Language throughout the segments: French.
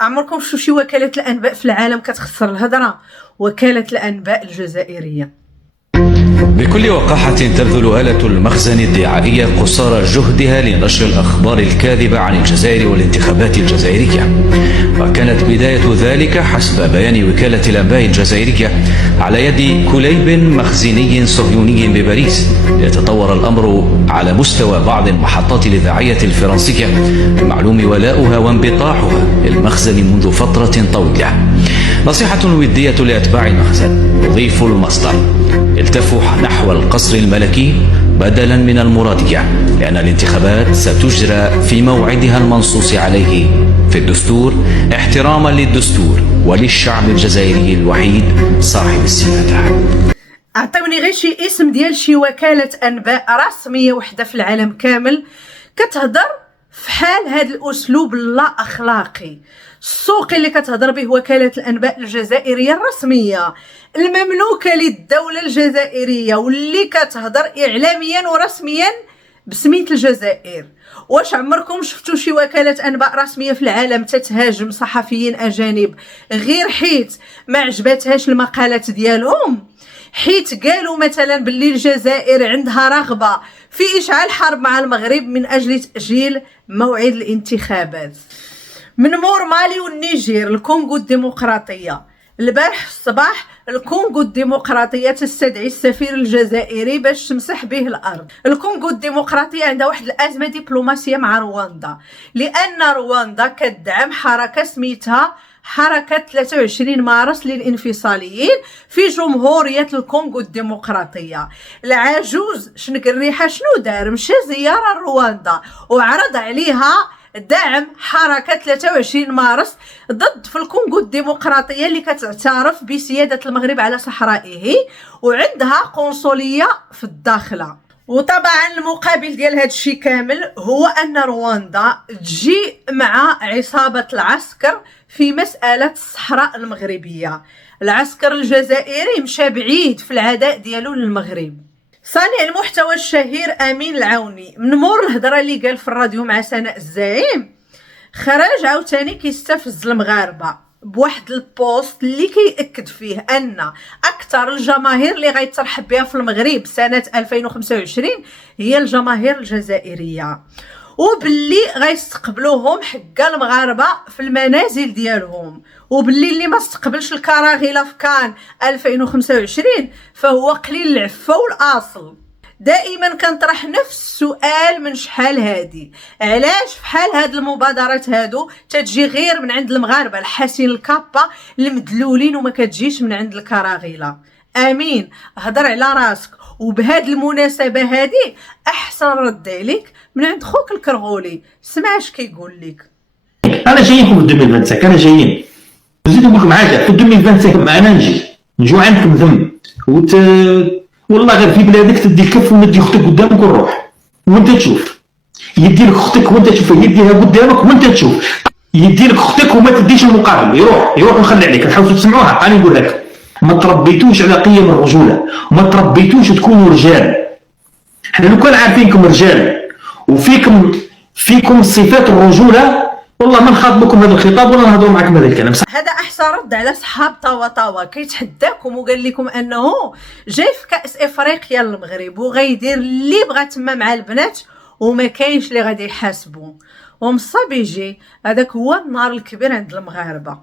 عمركم شفتوا شي وكالة الأنباء في العالم كتخسر الهضرة؟ وكالة الأنباء الجزائرية. بكل وقاحة تبذل آلة المخزن الدعائية قصارى جهدها لنشر الأخبار الكاذبة عن الجزائر والانتخابات الجزائرية، وكانت بداية ذلك حسب بيان وكالة الأنباء الجزائرية على يد كليب مخزني صهيوني بباريس، ليتطور الأمر على مستوى بعض المحطات الإذاعية الفرنسية المعلوم ولاؤها وانبطاحها للمخزن منذ فترة طويلة. نصيحة ودية لأتباع المخزن: يضيف المصدر، التفوا نحو القصر الملكي بدلا من المرادية، لأن الانتخابات ستجرى في موعدها المنصوص عليه في الدستور، احتراما للدستور وللشعب الجزائري الوحيد صاحب السيادة. أعطوني غير شي اسم ديال شي وكالة أنباء رسمية وحدة في العالم كامل كتهضر في حال هذا الأسلوب اللا أخلاقي السوقي اللي كتهضر به وكالة الأنباء الجزائرية الرسمية المملوكة للدولة الجزائرية، واللي كتهضر إعلاميا ورسميا بسمية الجزائر. واش عمركم شفتوا شي وكالة أنباء رسمية في العالم تتهاجم صحفيين أجانب غير حيت ما عجبتهاش المقالات ديالهم، حيت قالوا مثلا باللي الجزائر عندها رغبة في إشعال حرب مع المغرب من أجل تأجيل موعد الانتخابات؟ من مور مالي والنيجير الكونغو الديمقراطية، البارح في الصباح الكونغو الديمقراطية تستدعي السفير الجزائري باش تمسح به الأرض. الكونغو الديمقراطية عندها واحد الأزمة دبلوماسية مع رواندا، لأن رواندا كتدعم حركة سميتها حركة 23 مارس للانفصاليين في جمهورية الكونغو الديمقراطية. العجوز شنقريحة شنو دار؟ مشى زيارة رواندا وعرض عليها دعم حركة 23 مارس ضد في الكونغو الديمقراطية اللي كتعترف بسيادة المغرب على صحرائه وعندها قنصلية في الداخلة. وطبعا المقابل ديال هذا الشيء كامل هو أن رواندا تجي مع عصابة العسكر في مسألة الصحراء المغربية. العسكر الجزائري مشى بعيد في العداء ديالو للمغرب. صانع المحتوى الشهير أمين العوني من مور الهضره اللي قال في الراديو مع سناء الزعيم خرج عاوتاني كيستفز المغاربه بواحد البوست اللي كيأكد فيه ان اكثر الجماهير اللي غيترحب بها في المغرب سنه 2025 هي الجماهير الجزائريه، وباللي غيستقبلوهم حق المغاربه في المنازل ديالهم، وباللي اللي ما استقبلش الكراغيله في كان 2025 فهو قليل العفه والاصل. دائما كنطرح نفس السؤال من شحال هادي: علاش في حال هاد المبادرات هادو تتجي غير من عند المغاربه الحاسين الكابا المدلولين وما كتجيش من عند الكراغيله؟ امين هضر على راسك. وبهاد المناسبه هادي احسن رد عليك من عند خوك الكرغولي، سمع اش كيقول لك. انا جايين في 2025، انا جايين نزيد نقول معاك في 2025 معنا نجيو عندكم ذم والله غير في بلادك تدي الكف وندي اختك قدامك ونروح وانت تشوف. يدي لك اختك وانت تشوف، يديها قدامك وانت تشوف. يدي لك اختك وما تديش المقابل، يروح ونخلي عليك. نحاولوا تسمعوها، انا نقول لك ما تربيتوش على قيم الرجوله، وما تربيتوش تكونوا رجال. احنا لو كان عارفينكم رجال وفيكم صفات الرجوله والله ما نخاطبكم هذا الخطاب ولا نهضروا معكم هذا الكلام. هذا احسن رد على صحاب طوا كيتحداكم وقال لكم انه جاي في كاس افريقيا للمغرب وغيدير اللي بغا تما مع البنات وما كاينش اللي غادي يحاسبوا ومصاب يجي. هذاك هو النهار الكبير عند المغاربه.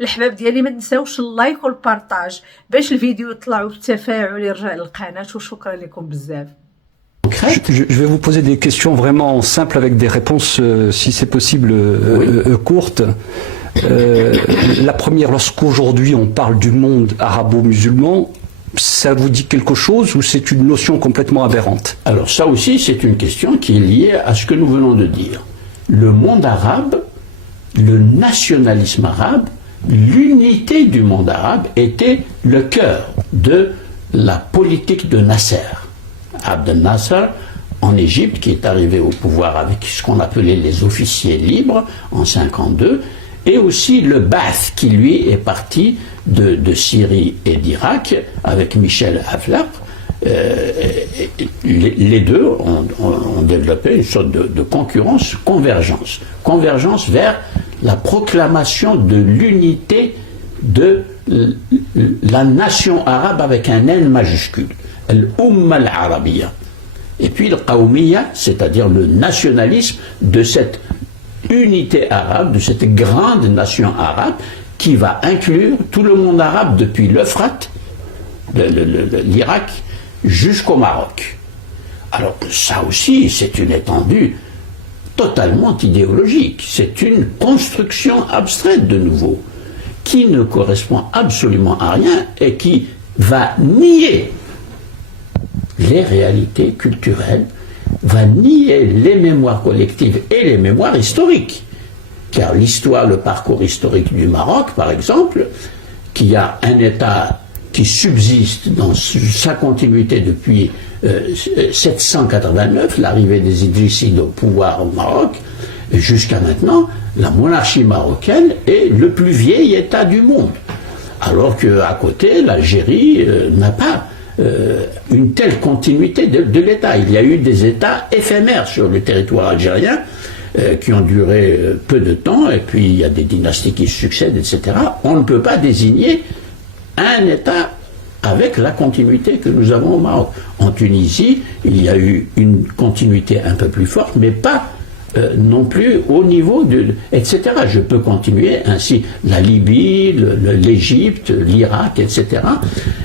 الحباب ديالي ما تنساوش اللايك والبارطاج باش الفيديو يطلع والتفاعل يرجع للقناه، وشكرا لكم بزاف. Je vais vous poser des questions vraiment simples avec des réponses, si c'est possible, courtes. La première, lorsqu'aujourd'hui on parle du monde arabo-musulman, ça vous dit quelque chose ou c'est une notion complètement aberrante? Alors ça aussi, c'est une question qui est liée à ce que nous venons de dire. Le monde arabe, le nationalisme arabe, l'unité du monde arabe était le cœur de la politique de Nasser. Abdel Nasser en Égypte, qui est arrivé au pouvoir avec ce qu'on appelait les officiers libres en 52, et aussi le Ba'ath qui lui est parti de Syrie et d'Irak avec Michel Aflaq. Les deux ont développé une sorte de concurrence, convergence vers la proclamation de l'unité de la nation arabe avec un N majuscule, al-Umma al-Arabiyya. Et puis le Qawmiya, c'est-à-dire le nationalisme de cette unité arabe, de cette grande nation arabe qui va inclure tout le monde arabe depuis l'Euphrate, l'Irak, jusqu'au Maroc. Alors ça aussi, c'est une étendue totalement idéologique. C'est une construction abstraite de nouveau, qui ne correspond absolument à rien et qui va nier les réalités culturelles, va nier les mémoires collectives et les mémoires historiques. Car l'histoire, le parcours historique du Maroc, par exemple, qui a un État qui subsiste dans sa continuité depuis 789, l'arrivée des Idrissides au pouvoir au Maroc, jusqu'à maintenant, la monarchie marocaine est le plus vieil État du monde. Alors qu'à côté, l'Algérie n'a pas une telle continuité de l'État. Il y a eu des États éphémères sur le territoire algérien qui ont duré peu de temps, et puis il y a des dynasties qui se succèdent, etc. On ne peut pas désigner un État avec la continuité que nous avons au Maroc. En Tunisie, il y a eu une continuité un peu plus forte, mais pas non plus au niveau de... etc. Je peux continuer ainsi. La Libye, l'Égypte, l'Irak, etc.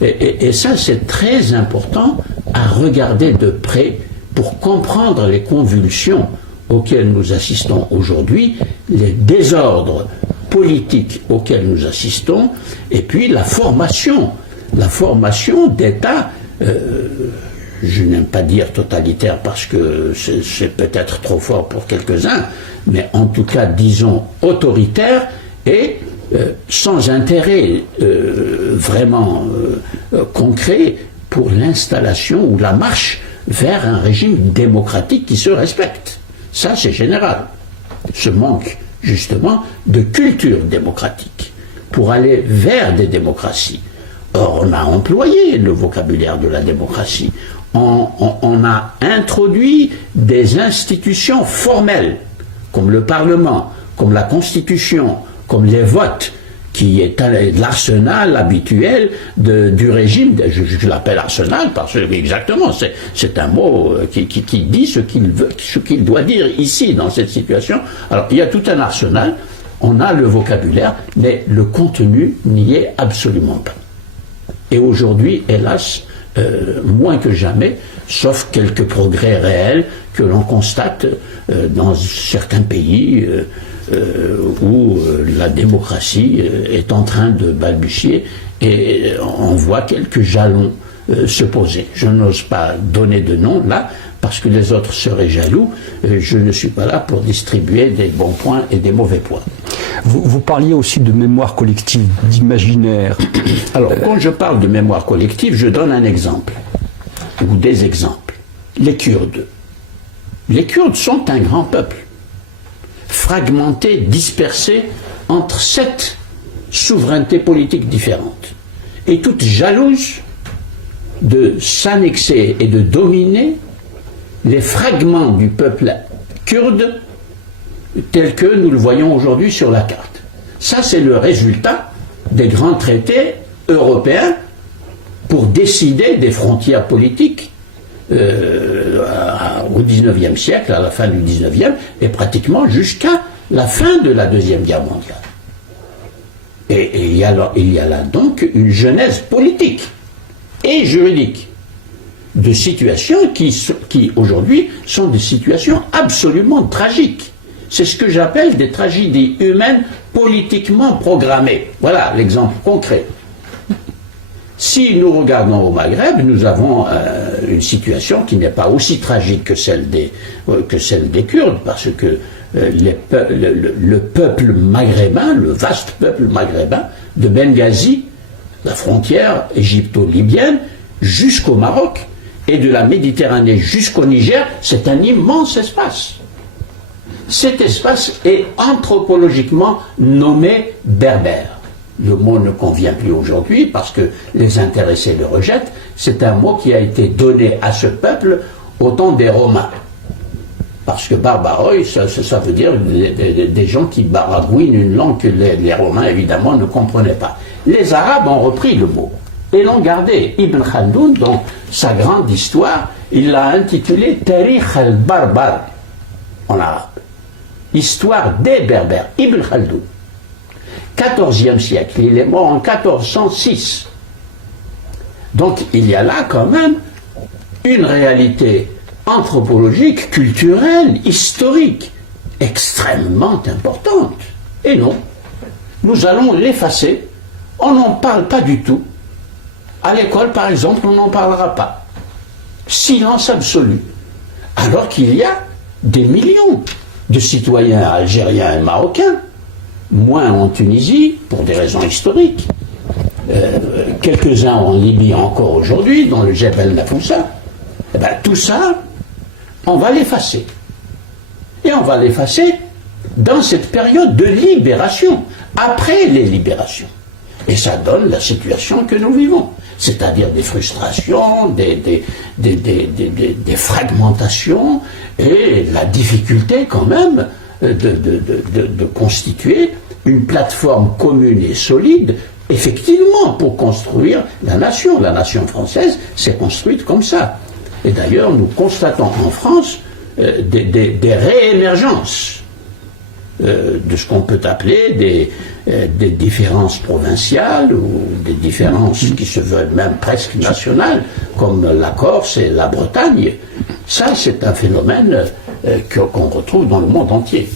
Et ça, c'est très important à regarder de près pour comprendre les convulsions auxquelles nous assistons aujourd'hui, les désordres politiques auxquels nous assistons, et puis la formation d'États, je n'aime pas dire totalitaire parce que c'est peut-être trop fort pour quelques-uns, mais en tout cas, disons, autoritaire et sans intérêt vraiment concret pour l'installation ou la marche vers un régime démocratique qui se respecte. Ça, c'est général. Ce manque, justement, de culture démocratique pour aller vers des démocraties. Or, on a employé le vocabulaire de la démocratie. On a introduit des institutions formelles, comme le Parlement, comme la Constitution, comme les votes, qui est l'arsenal habituel du régime. Je l'appelle arsenal parce que, exactement, c'est un mot qui dit ce qu'il doit dire ici, dans cette situation. Alors, il y a tout un arsenal, on a le vocabulaire, mais le contenu n'y est absolument pas. Et aujourd'hui, hélas, moins que jamais, sauf quelques progrès réels que l'on constate dans certains pays où la démocratie est en train de balbutier et on voit quelques jalons se poser. Je n'ose pas donner de nom là, parce que les autres seraient jaloux. Je ne suis pas là pour distribuer des bons points et des mauvais points. Vous parliez aussi de mémoire collective, d'imaginaire. Alors, quand je parle de mémoire collective, je donne un exemple, ou des exemples. Les Kurdes. Les Kurdes sont un grand peuple, fragmenté, dispersé entre 7 souverainetés politiques différentes, et toutes jalouses de s'annexer et de dominer les fragments du peuple kurde tel que nous le voyons aujourd'hui sur la carte. Ça, c'est le résultat des grands traités européens pour décider des frontières politiques au XIXe siècle, à la fin du XIXe, et pratiquement jusqu'à la fin de la Deuxième Guerre mondiale. Et il y a là donc une genèse politique et juridique de situations qui aujourd'hui sont des situations absolument tragiques. C'est ce que j'appelle des tragédies humaines politiquement programmées. Voilà l'exemple concret. Si nous regardons au Maghreb, nous avons une situation qui n'est pas aussi tragique que celle des Kurdes, parce que le peuple maghrébin, le vaste peuple maghrébin, de Benghazi, la frontière égypto-libyenne, jusqu'au Maroc, et de la Méditerranée jusqu'au Niger, c'est un immense espace. Cet espace est anthropologiquement nommé berbère. Le mot ne convient plus aujourd'hui parce que les intéressés le rejettent. C'est un mot qui a été donné à ce peuple au temps des Romains. parce que barbaroi, ça veut dire des gens qui baragouinent une langue que les Romains, évidemment, ne comprenaient pas. Les Arabes ont repris le mot et l'ont gardé. Ibn Khaldoun, dans sa grande histoire, il l'a intitulé Tarikh al-Barbar, en arabe. Histoire des Berbères, Ibn Khaldoun. 14e siècle, il est mort en 1406. Donc il y a là quand même une réalité anthropologique, culturelle, historique, extrêmement importante. Et non, nous allons l'effacer, on n'en parle pas du tout. À l'école, par exemple, on n'en parlera pas. Silence absolu. Alors qu'il y a des millions de citoyens algériens et marocains, moins en Tunisie, pour des raisons historiques, quelques-uns en Libye encore aujourd'hui, dans le Jebel Nafoussa. Eh bien, tout ça, on va l'effacer. Et on va l'effacer dans cette période de libération, après les libérations. Et ça donne la situation que nous vivons. C'est-à-dire des frustrations, des fragmentations et la difficulté quand même de constituer une plateforme commune et solide, effectivement, pour construire la nation. La nation française s'est construite comme ça. Et d'ailleurs, nous constatons en France des réémergences de ce qu'on peut appeler des différences provinciales ou des différences qui se veulent même presque nationales, comme la Corse et la Bretagne. Ça, c'est un phénomène qu'on retrouve dans le monde entier.